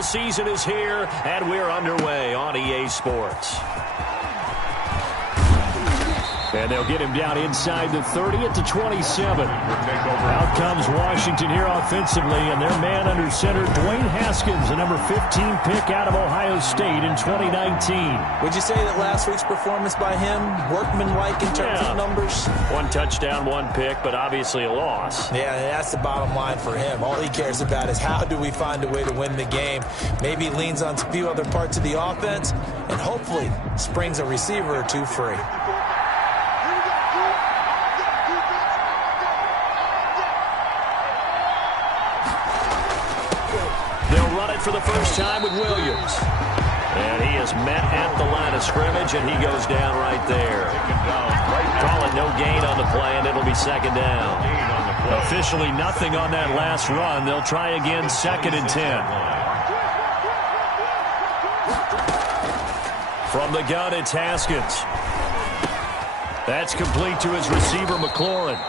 Season is here, and we're underway on EA Sports. And they'll get him down inside the 30 at the 27. Out comes Washington here offensively, and their man under center, Dwayne Haskins, the number 15 pick out of Ohio State in 2019. Would you say that last week's performance by him, workmanlike in terms of numbers? One touchdown, one pick, but obviously a loss. Yeah, that's the bottom line for him. All he cares about is how do we find a way to win the game. Maybe he leans on a few other parts of the offense, and hopefully springs a receiver or two free. For the first time with Williams. And he is met at the line of scrimmage, and he goes down right there. Calling no gain on the play, and it'll be second down. Officially nothing on that last run. They'll try again, 2nd and 10. From the gun, it's Haskins. That's complete to his receiver, McLaurin.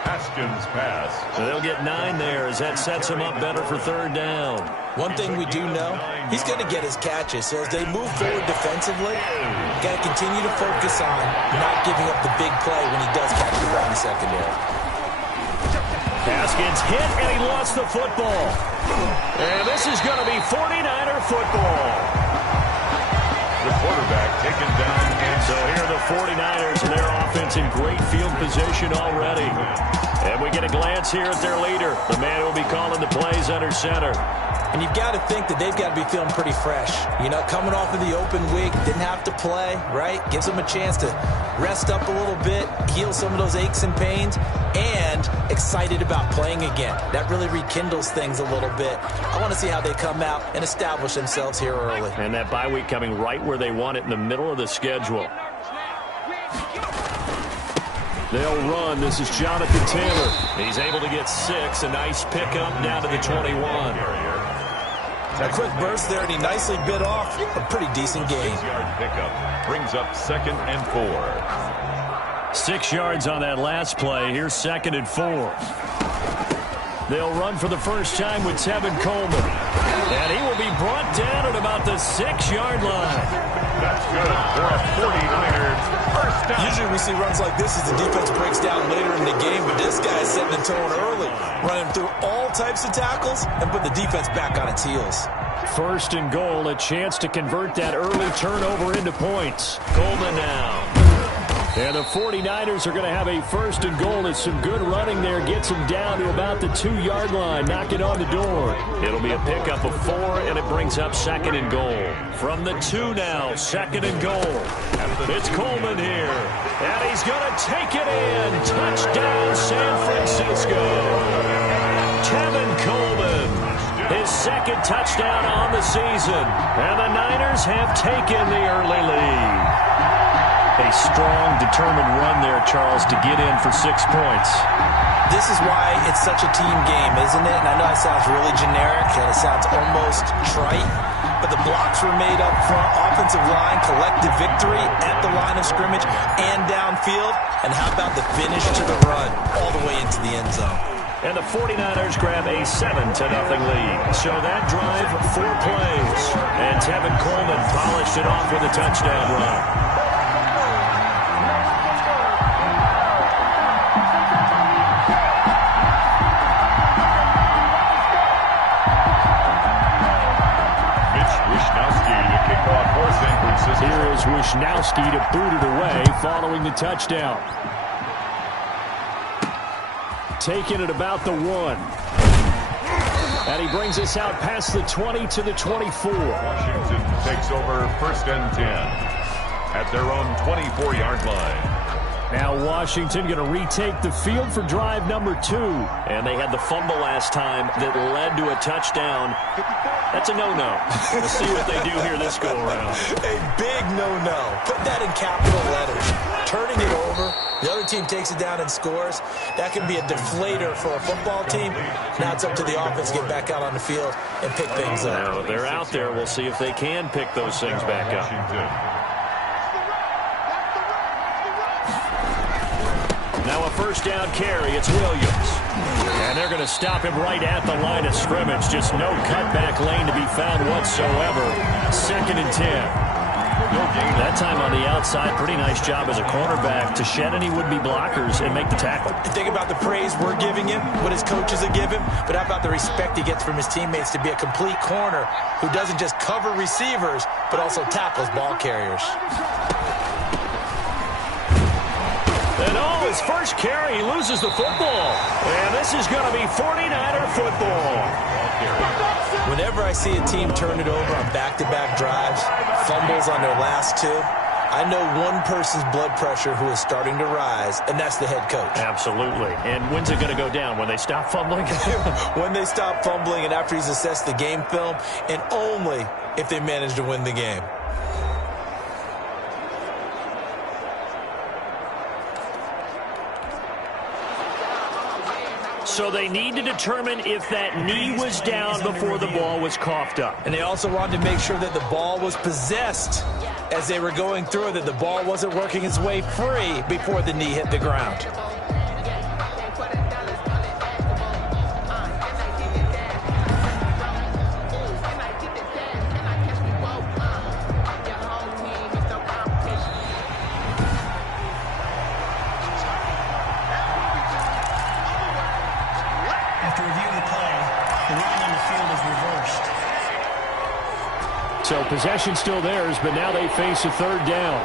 Haskins pass. So they'll get 9 there as that sets him up better for 3rd down. One thing we do know, he's going to get his catches. So as they move forward defensively, got to continue to focus on not giving up the big play when he does catch the ball in the secondary. Haskins hit, and he lost the football. And this is going to be 49er football. The quarterback taken down. And so here are the 49ers and their offense in great field position already. And we get a glance here at their leader, the man who will be calling the plays under center. And you've got to think that they've got to be feeling pretty fresh. You know, coming off of the open week, didn't have to play, right? Gives them a chance to rest up a little bit, heal some of those aches and pains, and excited about playing again. That really rekindles things a little bit. I want to see how they come out and establish themselves here early. And that bye week coming right where they want it, in the middle of the schedule. They'll run. This is Jonathan Taylor. He's able to get 6. A nice pickup down to the 21. A quick burst there, and he nicely bit off a pretty decent gain. 6-yard pickup brings up 2nd and 4. 6 yards on that last play. Here's 2nd and 4. They'll run for the first time with Tevin Coleman. And he will be brought down at about the 6-yard line. That's good for a 49ers first down. Usually we see runs like this as the defense breaks down later in the game, but this guy is setting the tone early, running through all types of tackles and put the defense back on its heels. 1st and goal, a chance to convert that early turnover into points. Coleman now. And the 49ers are going to have a 1st and goal as some good running there gets them down to about the 2-yard line, knocking on the door. It'll be a pickup of 4, and it brings up 2nd and goal. From the 2 now, 2nd and goal. It's Coleman here, and he's going to take it in. Touchdown, San Francisco. Tevin Coleman, his 2nd touchdown on the season. And the Niners have taken the early lead. A strong, determined run there, Charles, to get in for 6 points. This is why it's such a team game, isn't it? And I know it sounds really generic and it sounds almost trite, but the blocks were made up front. Offensive line, collective victory at the line of scrimmage and downfield. And how about the finish to the run all the way into the end zone? And the 49ers grab a 7-0 lead. So that drive, 4 plays. And Tevin Coleman polished it off with a touchdown run. Here is Wishnowski to boot it away following the touchdown. Taking it about the 1. And he brings us out past the 20 to the 24. Washington takes over 1st and 10 at their own 24-yard line. Now Washington going to retake the field for drive number 2. And they had the fumble last time that led to a touchdown. That's a no-no. We'll see what they do here this go-around. A big no-no. Put that in capital letters. Turning it over, the other team takes it down and scores. That can be a deflator for a football team. Now it's up to the offense to get back out on the field and pick things up. Now they're out there. We'll see if they can pick those things back up. Now a first down carry. It's Williams. And they're going to stop him right at the line of scrimmage. Just no cutback lane to be found whatsoever. 2nd and 10. That time on the outside, pretty nice job as a cornerback to shed any would-be blockers and make the tackle. Think about the praise we're giving him, what his coaches are giving, but how about the respect he gets from his teammates to be a complete corner who doesn't just cover receivers, but also tackles ball carriers. And his first carry, he loses the football. And this is going to be 49er football. Whenever I see a team turn it over on back-to-back drives, fumbles on their last 2, I know one person's blood pressure who is starting to rise, and that's the head coach. Absolutely. And when's it going to go down? When they stop fumbling? When they stop fumbling and after he's assessed the game film, and only if they manage to win the game. So they need to determine if that knee was down before the ball was coughed up. And they also wanted to make sure that the ball was possessed as they were going through it, that the ball wasn't working its way free before the knee hit the ground. So possession still theirs, but now they face a 3rd down.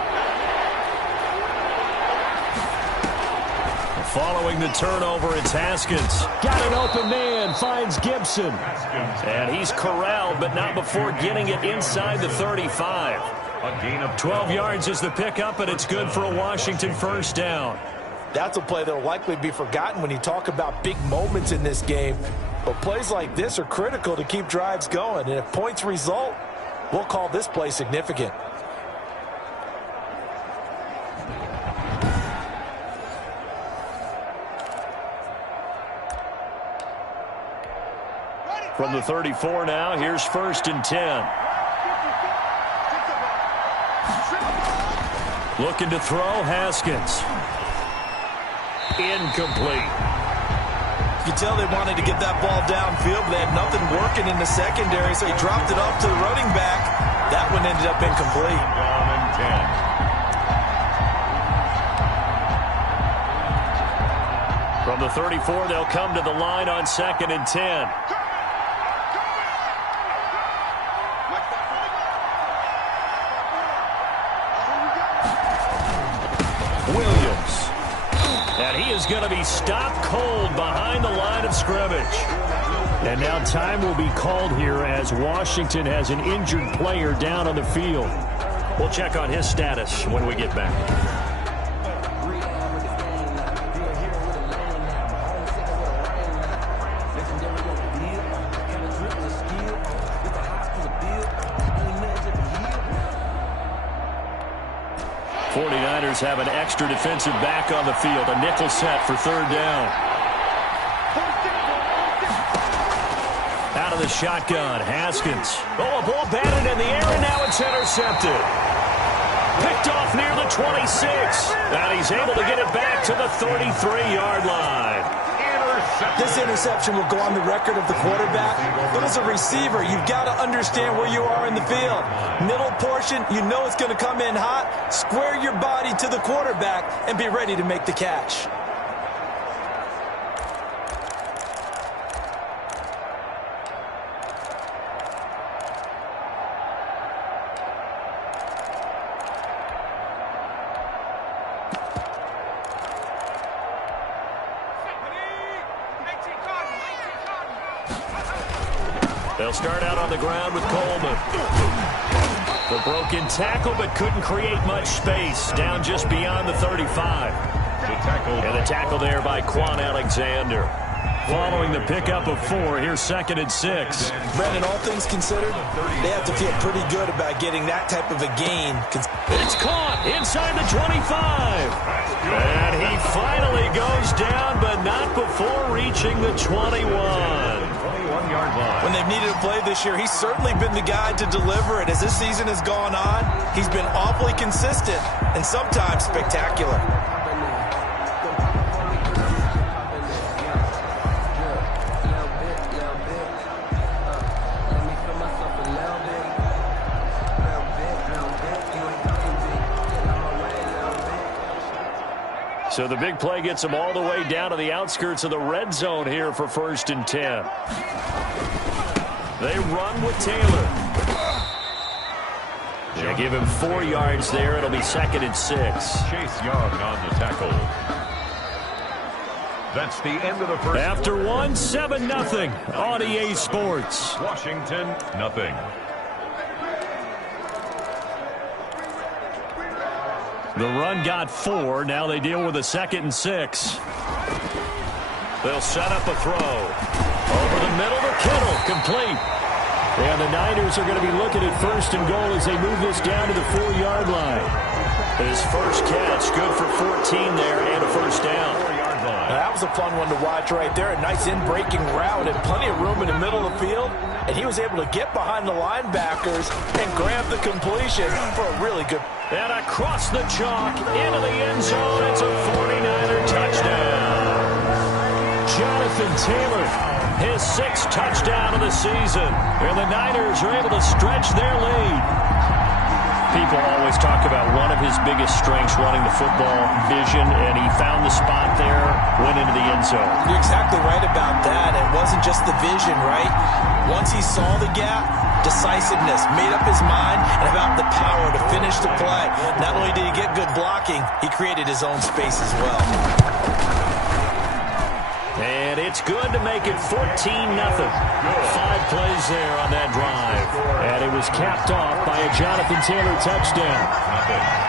Following the turnover, it's Haskins. Got an open man, finds Gibson. And he's corralled, but not before getting it inside the 35. A gain of 12 yards is the pickup, and it's good for a Washington 1st down. That's a play that will likely be forgotten when you talk about big moments in this game. But plays like this are critical to keep drives going. And if points result, we'll call this play significant. From the 34 now, here's 1st and 10. Looking to throw, Haskins. Incomplete. You can tell they wanted to get that ball downfield, but they had nothing working in the secondary, so he dropped it off to the running back. That one ended up incomplete. Down and 10. From the 34, they'll come to the line on 2nd and 10. Williams. And he is going to be stopped cold behind the line of scrimmage. And now time will be called here as Washington has an injured player down on the field. We'll check on his status when we get back. Have an extra defensive back on the field. A nickel set for 3rd down. Out of the shotgun. Haskins. Oh, a ball batted in the air, and now it's intercepted. Picked off near the 26. And he's able to get it back to the 33-yard line. This interception will go on the record of the quarterback. But as a receiver, you've got to understand where you are in the field. Middle portion, you know it's going to come in hot. Square your body to the quarterback and be ready to make the catch. They'll start out on the ground with Coleman. The broken tackle, but couldn't create much space. Down just beyond the 35. And the tackle there by Quan Alexander. Following the pickup of 4, here's 2nd and 6. Brendan, all things considered, they have to feel pretty good about getting that type of a gain. It's caught inside the 25. And he finally goes down, but not before reaching the 21. 21-yard line. When they've needed a play this year, he's certainly been the guy to deliver it. As this season has gone on, he's been awfully consistent and sometimes spectacular. So the big play gets him all the way down to the outskirts of the red zone here for 1st and 10. They run with Taylor. They give him 4 yards there. It'll be 2nd and 6. Chase Young on the tackle. That's the end of the first. After 1, 7-0 on EA Sports. Washington, nothing. The run got 4. Now they deal with a 2nd and 6. They'll set up a throw. Over the middle to Kittle. Complete. And the Niners are going to be looking at 1st and goal as they move this down to the 4-yard line. His first catch, good for 14 there and a 1st down. That was a fun one to watch right there. A nice in-breaking route and plenty of room in the middle of the field. And he was able to get behind the linebackers and grab the completion for a really good. And across the chalk into the end zone. It's a 49er touchdown. Jonathan Taylor, his 6th touchdown of the season. And the Niners are able to stretch their lead. People always talk about one of his biggest strengths running the football, vision, and he found the spot there, went into the end zone. You're exactly right about that. It wasn't just the vision, right? Once he saw the gap, decisiveness, made up his mind, and about the power to finish the play. Not only did he get good blocking, he created his own space as well. And it's good to make it 14-0. 5 plays there on that drive. And it was capped off by a Jonathan Taylor touchdown.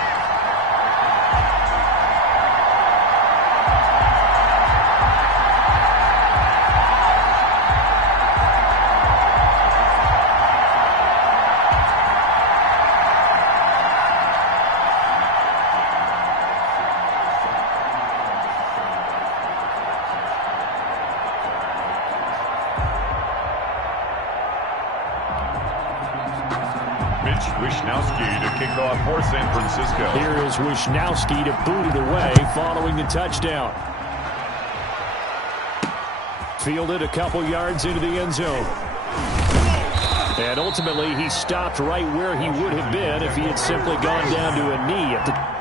Wishnowski to kick off for San Francisco. Here is Wishnowski to boot it away following the touchdown. Fielded a couple yards into the end zone. And ultimately, he stopped right where he would have been if he had simply gone down to a knee at the